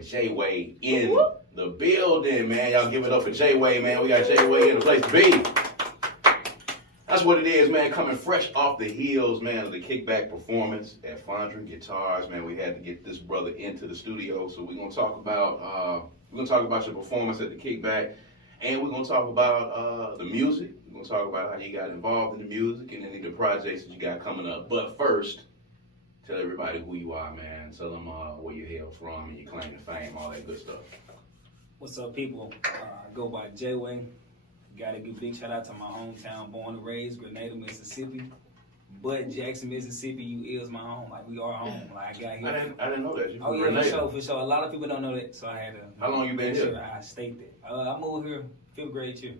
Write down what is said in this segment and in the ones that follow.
Jway in the building, man. Y'all give it up for Jway, man. We got Jway in the place to be. That's what it is, man. Coming fresh off the heels, man, of the kickback performance at Fondren Guitars, man. We had to get this brother into the studio, so we're gonna talk about your performance at the kickback, and we're gonna talk about the music. We're gonna talk about how you got involved in the music and any of the projects that you got coming up. But first, tell everybody who you are, man. Tell them where you hail from and your claim to fame, all that good stuff. What's up, people? I go by Jway. Gotta give a big shout out to my hometown, born and raised, Grenada, Mississippi. But Jackson, Mississippi, you is my home. Like, we are home. Like, I got here. I didn't know that. You oh, yeah, Grenada. for sure. A lot of people don't know that, so I had to. How long you been here? Sure I stayed there. I moved here 5th grade year.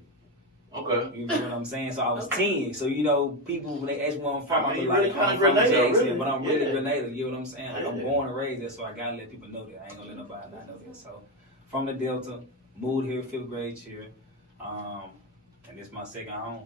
Okay. You know what I'm saying? So I was 10. So, you know, people, when they ask me where I'm from, I mean, I'm really like, kind I'm of from Grenada, Jackson, really. but I'm really Yeah. Grenada. You know what I'm saying? Like, I'm Yeah. born and raised there, so I gotta let people know that. I ain't gonna let nobody not know that. So, from the Delta, moved here 5th grade year. And this is my second home.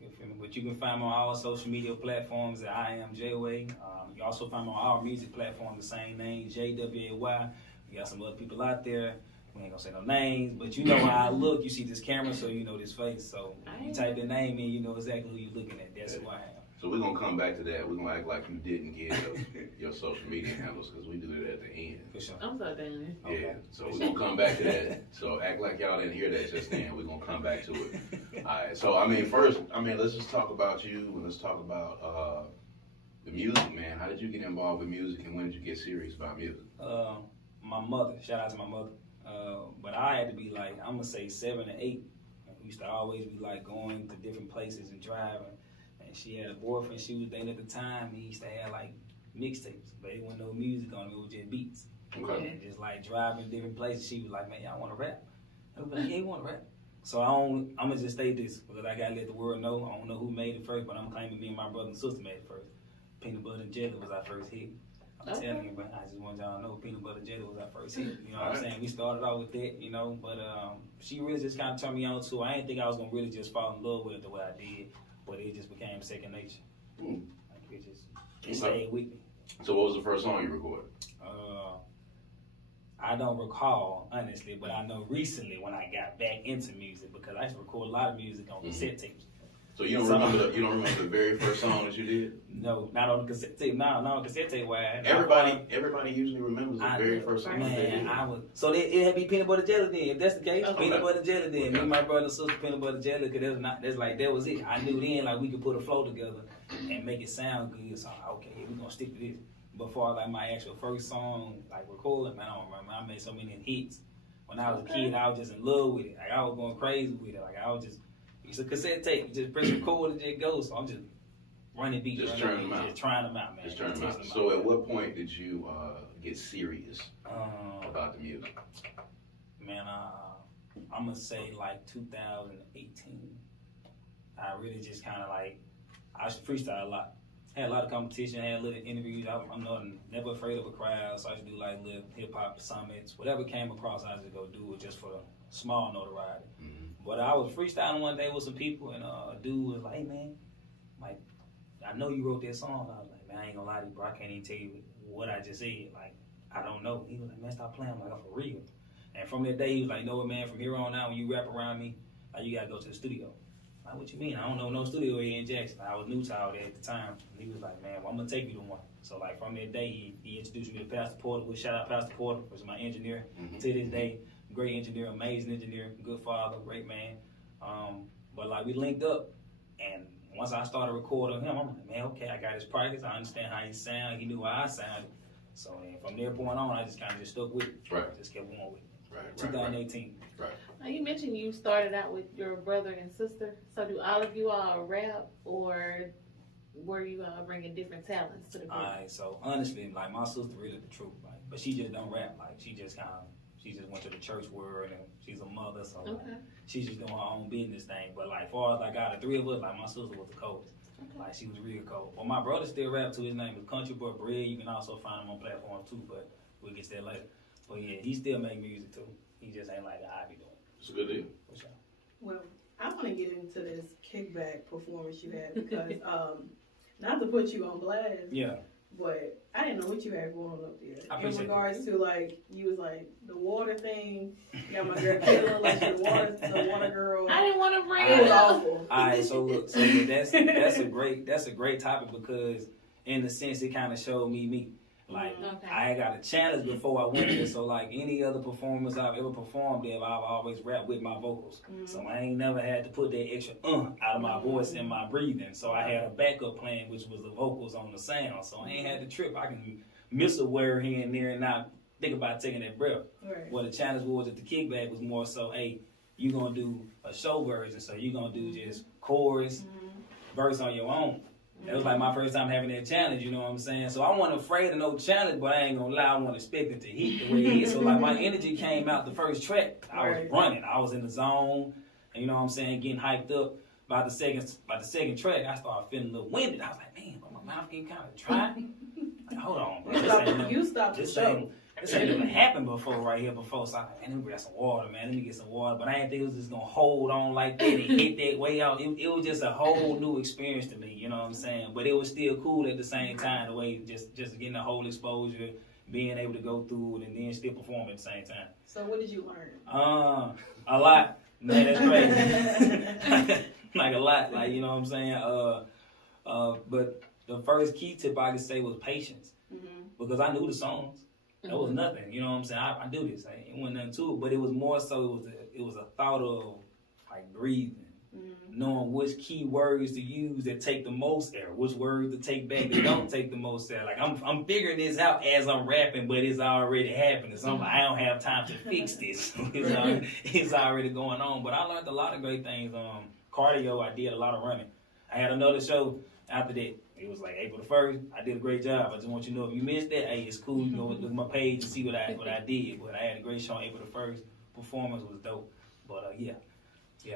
You feel me? But you can find me on all social media platforms at I am Jway. You also find me on our music platform, the same name, JWAY. We got some other people out there. We ain't gonna say no names, but you know how I look. You see this camera, so you know this face. So you type the name in, you know exactly who you're looking at. That's who I am. So we're gonna come back to that. We're gonna act like you didn't get your social media handles because we do it at the end. For sure. I'm so done. Yeah. Okay. So we're gonna come back to that. So act like y'all didn't hear that just then. We're gonna come back to it. All right. So first, let's just talk about you and let's talk about the music, man. How did you get involved with music and when did you get serious about music? My mother. Shout out to my mother. But I had to be like, I'm gonna say 7 or 8. We used to always be like going to different places and driving. And she had a boyfriend she was dating at the time. He used to have like mixtapes, but it wasn't no music on it. It was just beats. Okay. And just like driving different places. She was like, man, y'all want to rap? I was like, yeah, you want to rap? So I'm gonna just state this because I gotta let the world know. I don't know who made it first, but I'm claiming me and my brother and sister made it first. Peanut Butter and Jelly was our first hit. I'm telling you, but I just want y'all to know Peanut Butter Jelly was our first hit. You know what I'm saying? We started off with that, you know, but she really just kind of turned me on too. I didn't think I was gonna really just fall in love with it the way I did, but it just became second nature. Like it stayed with me. So what was the first song you recorded? I don't recall honestly, but I know recently when I got back into music because I used to record a lot of music on cassette tapes. So you don't remember the very first song that you did? No, not on the cassette tape. No, not on cassette tape. Why? Everybody usually remembers the very first song that they did. So it had to be Peanut Butter Jelly then. If that's the case, Okay. Peanut Butter Jelly then. Okay. Me and my brother and sister Peanut Butter Jelly, because that was it. I knew then like we could put a flow together and make it sound good. So okay, we're gonna stick to this. Before like my actual first song, like recording, man, I don't remember. I made so many hits. When I was a kid, I was just in love with it. Like I was going crazy with it. Like I was just, it's a cassette tape. You just press record and just go. So I'm just running beats. Just trying them out. Just trying them out, man. Just trying them out. So at what point did you get serious about the music? Man, I'm gonna say like 2018. I really just kind of like, I used to freestyle a lot. Had a lot of competition, had little interviews. I'm never afraid of a crowd, so I used to do like little hip hop summits. Whatever came across, I used to go do it just for the small notoriety. Mm-hmm. But I was freestyling one day with some people, and a dude was like, hey man, like, I know you wrote that song. I was like, man, I ain't gonna lie to you, bro. I can't even tell you what I just said. Like, I don't know. He was like, man, stop playing. I'm like, I'm for real. And from that day, he was like, you know what, man, from here on out, when you rap around me, like, you gotta go to the studio. Like, what you mean? I don't know no studio here in Jackson. I was new to all that at the time. And he was like, man, well, I'm gonna take you to one. So like from that day, he introduced me to Pastor Porter. Which shout out Pastor Porter, was my engineer. Mm-hmm. To this day, great engineer, amazing engineer, good father, great man. But like we linked up, and once I started recording him, I'm like, man, okay, I got his practice. I understand how he sound. He knew how I sounded. So and from there point on, I just kind of just stuck with it. Right. Just kept going with it. Right. 2018. Right. Now you mentioned you started out with your brother and sister. So do all of you all rap, or were you bringing different talents to the group? Alright, so honestly, like my sister really the truth, like, but she just don't rap. Like she just went to the church world and she's a mother, so like, she's just doing her own business thing. But like far as like out of the three of us, like my sister was the coldest. Like she was real cold. Well, my brother still rap too. His name is Country Boy Bread. You can also find him on platforms too, but we'll get to that later. But yeah, he still make music too. He just ain't like I be doing. It's a good deal. For sure. Well, I want to get into this kickback performance you had because, not to put you on blast, yeah, but I didn't know what you had going up there. I In appreciate regards to like, you was like the water thing. You got my girl Kayla, like the water girl. I didn't want to bring It it was up. awful. All right, so look, that's a great topic because in the sense it kind of showed me. Like Okay. I had got a challenge before I went there, so like any other performance I've ever performed there, I've always rapped with my vocals. So I ain't never had to put that extra out of my voice and my breathing. So I had a backup plan, which was the vocals on the sound. So I ain't had to trip. I can miss a word here and there and not think about taking that breath. Right. Well, the challenge was at the kickback was more so, hey, you gonna do a show version, so you gonna do just chorus, verse on your own. That was like my first time having that challenge, you know what I'm saying? So I wasn't afraid of no challenge, but I ain't gonna lie, I wasn't expecting to hit the way it hit. So like my energy came out the first track. I was running. I was in the zone, and you know what I'm saying, getting hyped up. By the second track, I started feeling a little winded. I was like, man, my mouth getting kind of dry. Like, hold on, bro. You stopped the show. This ain't never happened before right here before. So I was like, man, let me grab some water, man. Let me get some water. But I didn't think it was just gonna hold on like that and hit that way out. It was just a whole new experience to me, you know what I'm saying? But it was still cool at the same time, the way just getting the whole exposure, being able to go through it and then still perform at the same time. So what did you learn? A lot. Man, that's crazy. Like a lot, like, you know what I'm saying? But the first key tip I could say was patience. Because I knew the songs. That was nothing, you know what I'm saying? I do this. It wasn't nothing to it, but it was more so it was a thought of like breathing, knowing which key words to use that take the most air, which words to take back that don't take the most air. Like I'm figuring this out as I'm rapping, but it's already happening. So I'm like, I don't have time to fix this. It's already going on. But I learned a lot of great things. Cardio, I did a lot of running. I had another show after that. It was like April the 1st. I did a great job. I just want you to know if you missed that, hey, it's cool. You know, look at my page and see what I did. But I had a great show on April the 1st. Performance was dope. But yeah.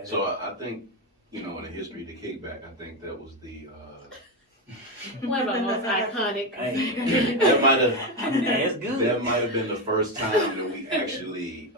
So I think, you know, in the history of the kickback, I think that was the One of the most iconic. that might have that's good. That might have been the first time that we actually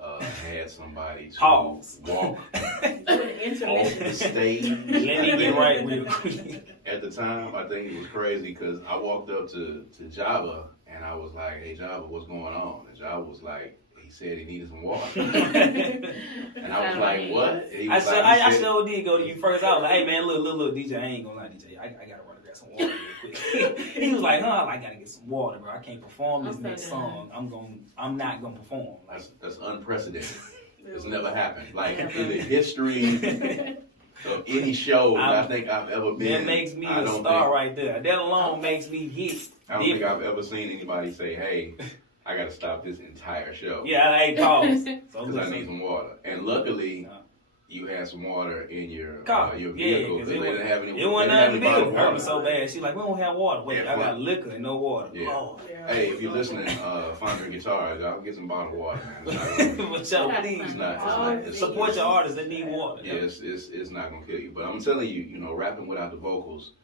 had somebody to Pause. walk off Intermission. the stage. Let me get right real quick. At the time, I think it was crazy because I walked up to Java and I was like, "Hey Java, what's going on?" And Java was like, he said he needed some water. And I was like, "What?" And he was I sure did go to you first. I was like, "Hey man, little DJ, I ain't gonna lie, DJ, I gotta run and grab some water real quick." He was like, I gotta get some water, bro. I can't perform this next song. I'm not gonna perform. Like, that's unprecedented. It's never happened. Like in the history of any show I think I've ever been. That makes me a star right there. That alone makes me hit. I don't think I've ever seen anybody say, "Hey, I gotta stop this entire show." Yeah, I ain't pause. Because I need some water. And luckily, you had some water in your car, your vehicle. Yeah, they didn't have any. It wasn't nothing to do. Hurt me water. so bad. She's like, "We don't have water." Wait, Yeah, I got liquor and no water. Yeah. Lord. Hey, if you're listening, Founder Guitar, I'll get some bottled water, man. But yo, please, It's not support your artists that need water. Yeah, it's not gonna kill you. But I'm telling you, you know, rapping without the vocals,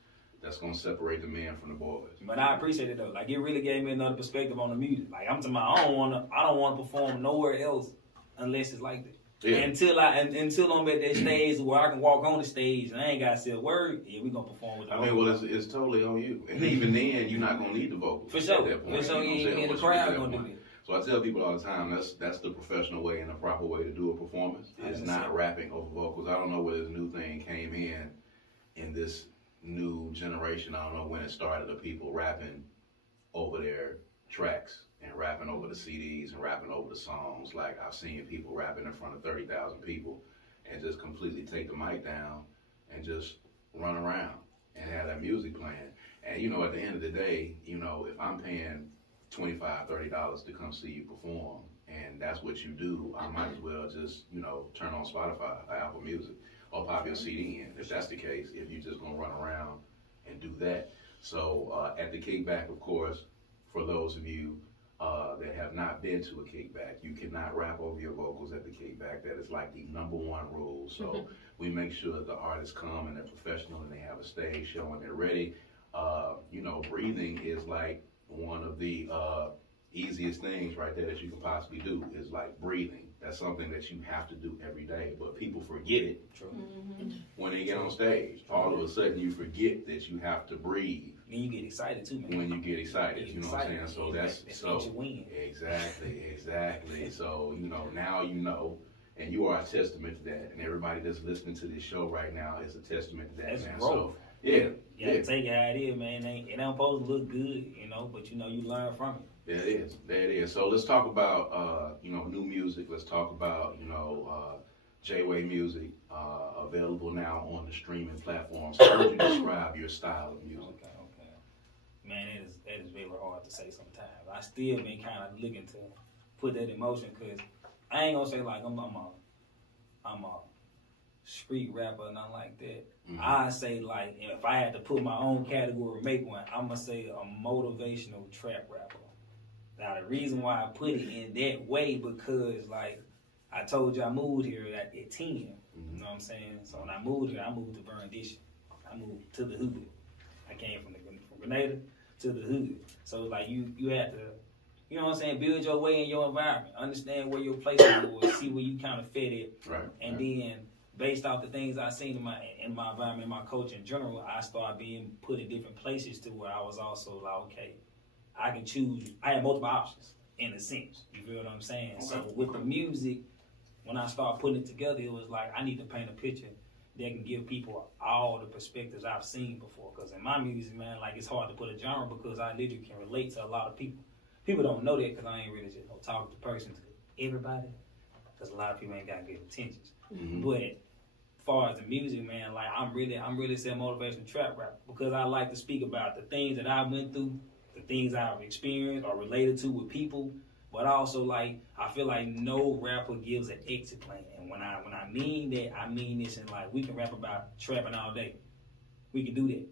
that's gonna separate the man from the boys. But I appreciate it though. Like it really gave me another perspective on the music. Like I'm talking about, I don't wanna perform nowhere else unless it's like that. Yeah. Until I'm at that stage where I can walk on the stage and I ain't gotta say a word, yeah, we gonna perform with the I mean, well, it's totally on you. And even then, you're not gonna need the vocals. For sure. At that point, For sure, you you know ain't what in the I'm saying? crowd Once you gonna get do to that that. point. So I tell people all the time, that's the professional way and the proper way to do a performance. It's not rapping over vocals. I don't know where this new thing came in this new generation. I don't know when it started of people rapping over their tracks and rapping over the CDs and rapping over the songs. Like I've seen people rapping in front of 30,000 people and just completely take the mic down and just run around and have that music playing. And you know, at the end of the day, you know, if I'm paying $25, $30 to come see you perform, and that's what you do, I might as well just, you know, turn on Spotify or Apple Music or pop your CD in, if that's the case, if you're just gonna run around and do that. So at the kickback, of course, for those of you that have not been to a kickback, you cannot rap over your vocals at the kickback. That is like the #1 rule. So we make sure that the artists come and they're professional and they have a stage show and they're ready. You know, breathing is like one of the easiest things right there that you can possibly do is like breathing. That's something that you have to do every day, but people forget it when they get on stage. All of a sudden you forget that you have to breathe. Then you get excited too, man. When you get excited, you know what I'm saying? So that's so you win. exactly. So, you know, now you know, and you are a testament to that. And everybody that's listening to this show right now is a testament to that, That's man. growth. So yeah. Take it how it is, man. It don't supposed to look good, you know, but you know you learn from it. There it is. So let's talk about you know, new music. Let's talk about, you know, Jway music available now on the streaming platforms. How would you describe your style of music? Okay. Man, that is very hard to say sometimes. I still been kind of looking to put that in motion because I ain't gonna say like I'm a street rapper or nothing like that. Mm-hmm. I say like if I had to put my own category, make one, I'm gonna say a motivational trap rapper. Now the reason why I put it in that way because like I told you I moved here at 10. Mm-hmm. You know what I'm saying? So when I moved here, I moved to Vernon-Dishon. I moved to the hood. I came from Grenada to the hood. So like you had to, you know what I'm saying, build your way in your environment. Understand where your place was, see where you kind of fit it. Right. And then based off the things I seen in my environment, in my culture in general, I started being put in different places to where I was also like, okay, I can choose. I had multiple options in a sense. You feel what I'm saying? Okay. So with the music, when I started putting it together, it was like I need to paint a picture that can give people all the perspectives I've seen before. Because in my music, man, like it's hard to put a genre because I literally can relate to a lot of people. People don't know that because I ain't really just talking to person to everybody. Because a lot of people ain't got good intentions. Mm-hmm. But as far as the music, man, like I'm really saying motivational trap rap because I like to speak about the things that I went through, the things I've experienced or related to with people. But also, like, I feel like no rapper gives an exit plan. And when I mean that, I mean this. And like, we can rap about trapping all day. We can do that.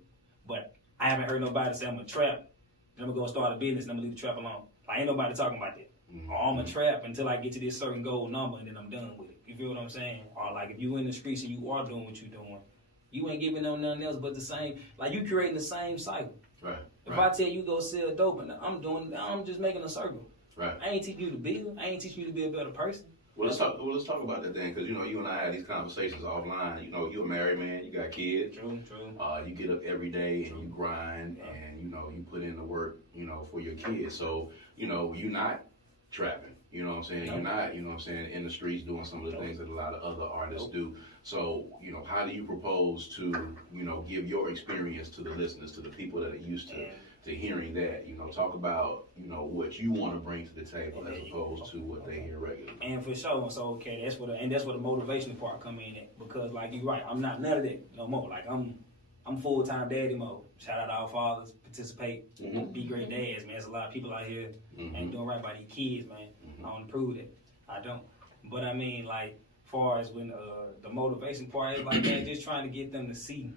But I haven't heard nobody say I'm a trap, and I'm gonna go start a business, and I'm gonna leave the trap alone. Like, ain't nobody talking about that. Mm-hmm. Or I'm a trap until I get to this certain goal number, and then I'm done with it. You feel what I'm saying? Or like, if you in the streets and you are doing what you're doing, you ain't giving them nothing else but the same. Like, you creating the same cycle. Right. If I tell you go sell dope, and I'm just making a circle. Right. I ain't teaching you to build. I ain't teaching you to be a better person. Well, let's talk about that then, because you know you and I had these conversations offline. You know, you're a married man, you got kids. True. You get up every day and you grind, and you know you put in the work, you know, for your kids. So you know you're not trapping. You know what I'm saying? No. You're not, you know what I'm saying, in the streets doing some of the things that a lot of other artists do. So, you know, how do you propose to, you know, give your experience to the listeners, to the people that are used to hearing that? You know, talk about, you know, what you want to bring to the table as opposed to what they hear regularly. And for sure, so okay, that's where the motivational part come in at. Because like you're right, I'm not none of that no more. Like I'm full-time daddy mode. Shout out to all fathers, participate, be great dads, man. There's a lot of people out here ain't doing right by these kids, man. I don't prove that. I don't. But I mean, like, far as when the motivation part is like, man, just trying to get them to see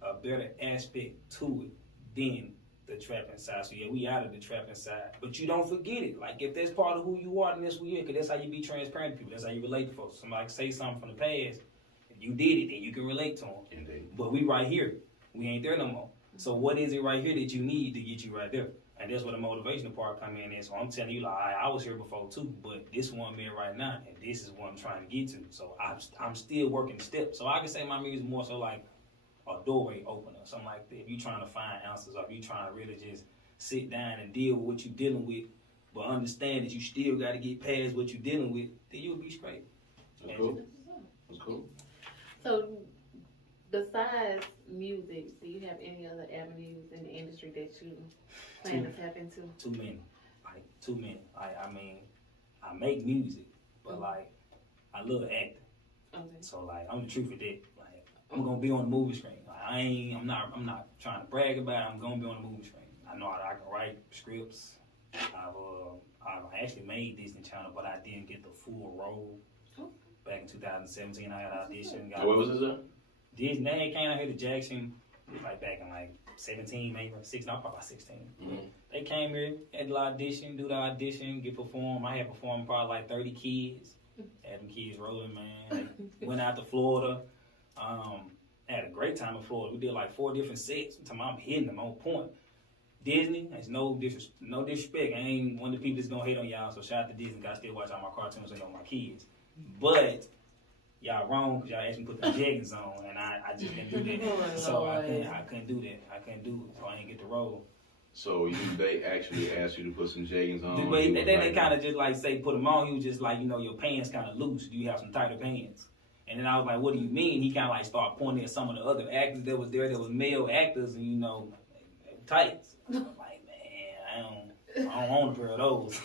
a better aspect to it than the trapping side. So yeah, we out of the trapping side. But you don't forget it. Like, if that's part of who you are, then that's who you are. Because that's how you be transparent to people. That's how you relate to folks. Somebody say something from the past, if you did it, then you can relate to them. Indeed. But we right here. We ain't there no more. So what is it right here that you need to get you right there? And that's where the motivational part come in. So I'm telling you, like, I was here before too, but this one man right now, and this is what I'm trying to get to. So I'm still working the steps. So I can say my music is more so like a doorway opener, something like that. If you're trying to find answers, or if you're trying to really just sit down and deal with what you're dealing with, but understand that you still got to get past what you're dealing with, then you'll be straight. That's cool. That's cool. So, besides music, do you have any other avenues in the industry that you plan to tap into? Too many. I mean, I make music, but like, I love acting. Okay. So like, I'm the truth of that. Like, I'm gonna be on the movie screen. Like, I'm not trying to brag about it. I'm gonna be on the movie screen. I know I can write scripts. I've actually made Disney Channel, but I didn't get the full role. Back in 2017, I had audition. Where was this at? Disney, they came out here to Jackson, like back in like 17, maybe 16. No, probably 16. Mm-hmm. They came here, had the audition, do the audition, get performed. I had performed probably like 30 kids. Had them kids rolling, man. Went out to Florida. Had a great time in Florida. We did like 4 different sets. I'm hitting them on point. Disney, there's no disrespect. I ain't one of the people that's gonna hate on y'all. So shout out to Disney. I still watch all my cartoons and on my kids. But y'all wrong because y'all asked me to put the jeggings on, and I just didn't do that. Oh, So I Lord. couldn't do that. I couldn't do it. So I didn't get the roll. So they actually asked you to put some jeggings on. But You they was like, kind of just like say put them on. He was just like, you know, your pants kind of loose. Do you have some tighter pants? And then I was like, what do you mean? He kind of like started pointing at some of the other actors that was there. There was male actors and, you know, tights. I'm like, man, I don't own a pair of those.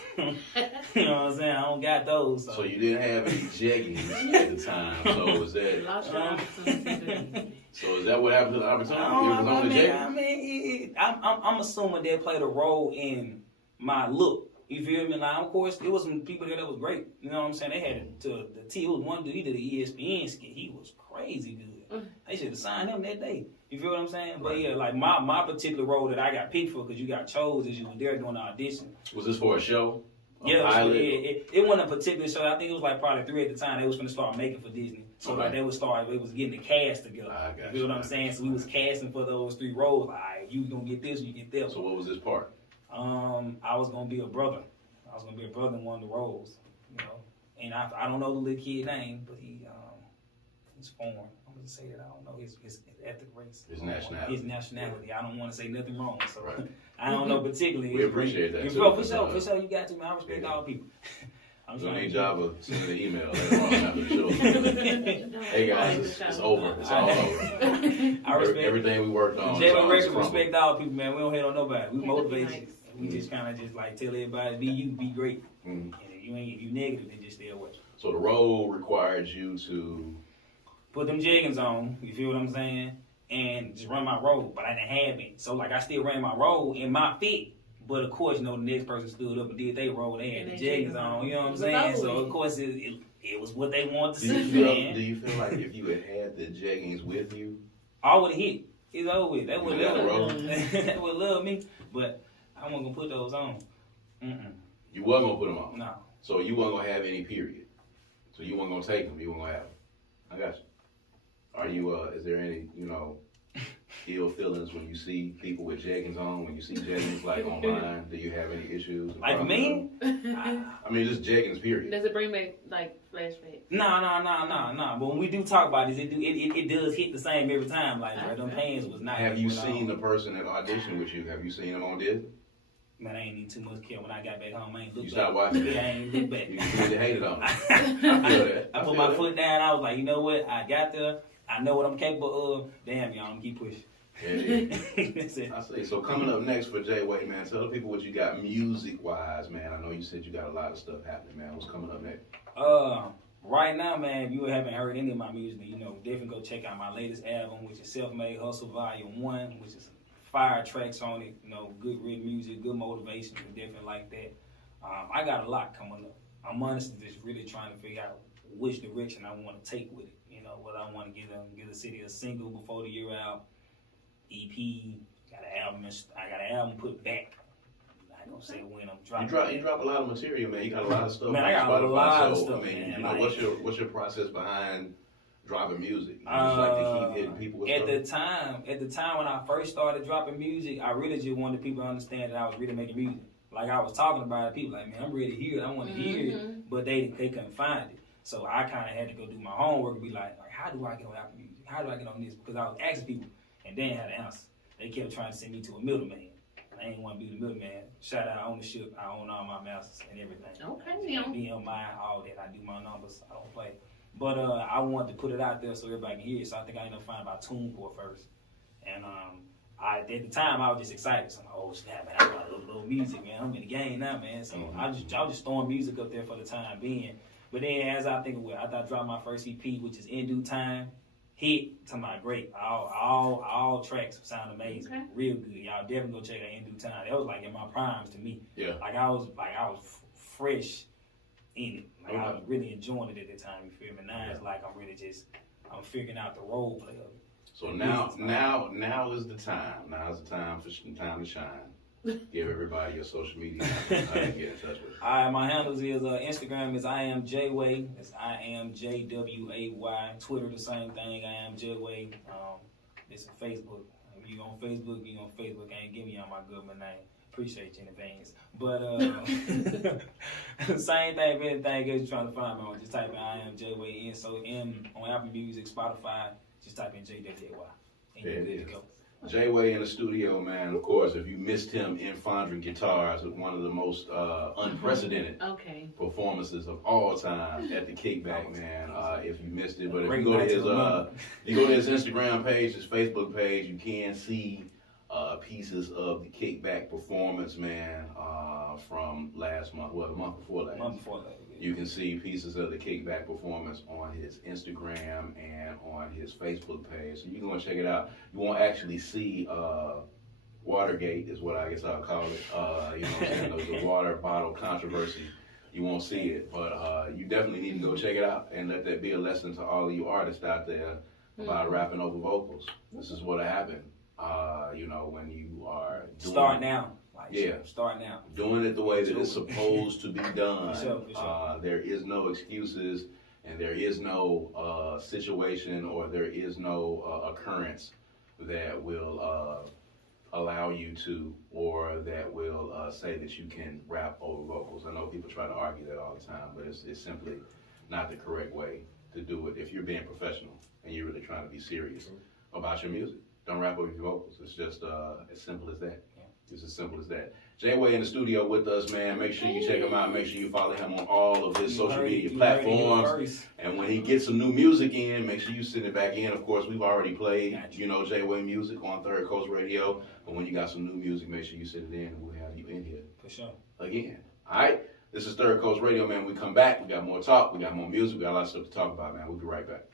You know what I'm saying? I don't got those. So you didn't have any jeggings at the time. So was that? Lost your opportunity. So is that what happened to the opportunity? It was on the jeggings. I'm assuming they played a role in my look. You feel me? Like, of course, it was some people there that was great. You know what I'm saying? They had it to the T. It was one dude, he did an ESPN skit. He was crazy good. They should have signed him that day. You feel what I'm saying? But yeah, like my particular role that I got picked for, because you got chose as you were there doing the audition. Was this for a show? Yeah, it wasn't a particular show. I think it was like probably 3 at the time. They was going to start making for Disney. So like they was getting the cast together. You feel what I'm saying? So we was casting for those 3 roles. Like, all right, you gonna get this, you get that. So what was this part? I was gonna be a brother. I was gonna be a brother in one of the roles, you know. And I don't know the little kid name, but he's foreign. I'm gonna say that I don't know his ethnic race. His nationality. His nationality. I don't want to say nothing wrong, so I don't know particularly. We appreciate that. For sure, you got to, man. I respect all people. I'm so trying need Java send an email later on after the show. Hey guys, it's over. It's all over. I respect everything we worked on. Jway Records respect all people, man. We don't hate on nobody. We motivate you. We just kind of just like tell everybody, be you, be great. And if you negative, then just stay away. So the role required you to put them jeggings on, you feel what I'm saying, and just run my role. But I didn't have it. So like I still ran my role in my fit. But of course, you know, the next person stood up and did their role. They had the jeggings on, you know what I'm saying? So of course it was what they wanted to see, man. Do you feel like if you had the jeggings with you, I would have hit. It's over with. That would love me. But I wasn't gonna put those on. You wasn't gonna put them on. No. So you wasn't gonna have any period. So you wasn't gonna take them. You wasn't gonna have them. I got you. Are you? Is there any, you know, ill feelings when you see people with jeggings on? When you see jeggings like online, do you have any issues? Like for me? I mean, just jeggings. Period. Does it bring back like flashbacks? No. But when we do talk about this, it does hit the same every time. Like, bro, them pants was not. Have you seen the person that auditioned with you? Have you seen them on Disney? Man, I ain't need too much care. When I got back home, I ain't look back. You stopped watching? Yeah, I ain't look back. You hated on it. I put my foot down. I was like, you know what? I got there. I know what I'm capable of. Damn, y'all, I'm gonna keep pushing. Yeah. I see. So coming up next for Jway, man, tell the people what you got music-wise, man. I know you said you got a lot of stuff happening, man. What's coming up next? Right now, man, if you haven't heard any of my music, you know, definitely go check out my latest album, which is Self-Made Hustle Volume 1, which is fire tracks on it, you know, good written music, good motivation, and different like that. I got a lot coming up. I'm honestly just really trying to figure out which direction I want to take with it. You know, whether I want to get the city a single before the year out, EP, got an album put back. I ain't gonna say when I'm dropping. You drop a lot of material, man. You got a lot of stuff. Man, I got a lot of stuff, I mean, man. you know, what's your process behind dropping music? You just like to keep hitting people with stuff? At the time when I first started dropping music, I really just wanted people to understand that I was really making music. Like I was talking about it, people like, man, I'm ready to hear it. I want to hear it, but they couldn't find it. So I kind of had to go do my homework and be like, how do I get on Apple Music? How do I get on this? Because I was asking people, and they didn't have the answer. They kept trying to send me to a middleman. I ain't want to be the middleman. Shout out ownership. I own all my masters and everything. Okay, BMI, all that. I do my numbers. I don't play. But I wanted to put it out there so everybody can hear it. So I think I ended up finding about TuneCore first. And at the time, I was just excited. So I'm like, oh, snap, man, I got a little music, man. I'm in the game now, man. So I was just throwing music up there for the time being. But then as I think of it, after I dropped my first EP, which is In Due Time, hit to my great. All tracks sound amazing. Okay. Real good. Y'all definitely go check out In Due Time. That was like in my primes to me. Yeah. Like I was fresh in it. Like I was really enjoying it at the time, you feel me? Now it's like I'm figuring out the role play of it. So now is the time. Now is the time to shine. Give everybody your social media how to get in touch with it. All right, my handles is Instagram is I am Jway. It's IamJWay. Twitter the same thing. I am Jway. It's Facebook. If you on Facebook, I ain't give me out my government name. Appreciate you in advance. But same thing for anything else you're trying to find me on. Just type in I am Jway N on Apple Music, Spotify. Just type in JWY. And you're good to go. Jway in the studio, man. Of course, if you missed him in Fondren Guitars, one of the most unprecedented performances of all time at the Kickback, man. If you missed it, but if you go to his Instagram page, his Facebook page, you can see pieces of the Kickback performance, man, from last month, well, the month before last. You can see pieces of the Kickback performance on his Instagram and on his Facebook page. So you can go and check it out. You won't actually see Watergate is what I guess I'll call it. You know what I'm saying? The water bottle controversy. You won't see it, but you definitely need to go check it out and let that be a lesson to all of you artists out there about rapping over vocals. This is what happened. You know, when you are doing Start now. Start now. Doing it the way that it's supposed to be done. For sure. There is no excuses, and there is no situation or there is no occurrence that will allow you to, or that will say that you can rap over vocals. I know people try to argue that all the time, but it's simply not the correct way to do it if you're being professional and you're really trying to be serious about your music. Don't rap over your vocals. It's just as simple as that. It's as simple as that. Jway in the studio with us, man. Make sure you check him out. Make sure you follow him on all of his social media platforms. And when he gets some new music in, make sure you send it back in. Of course, we've already played, you know, Jway music on Third Coast Radio. But when you got some new music, make sure you send it in, and we'll have you in here. For sure. Again. All right? This is Third Coast Radio, man. We come back. We got more talk. We got more music. We got a lot of stuff to talk about, man. We'll be right back.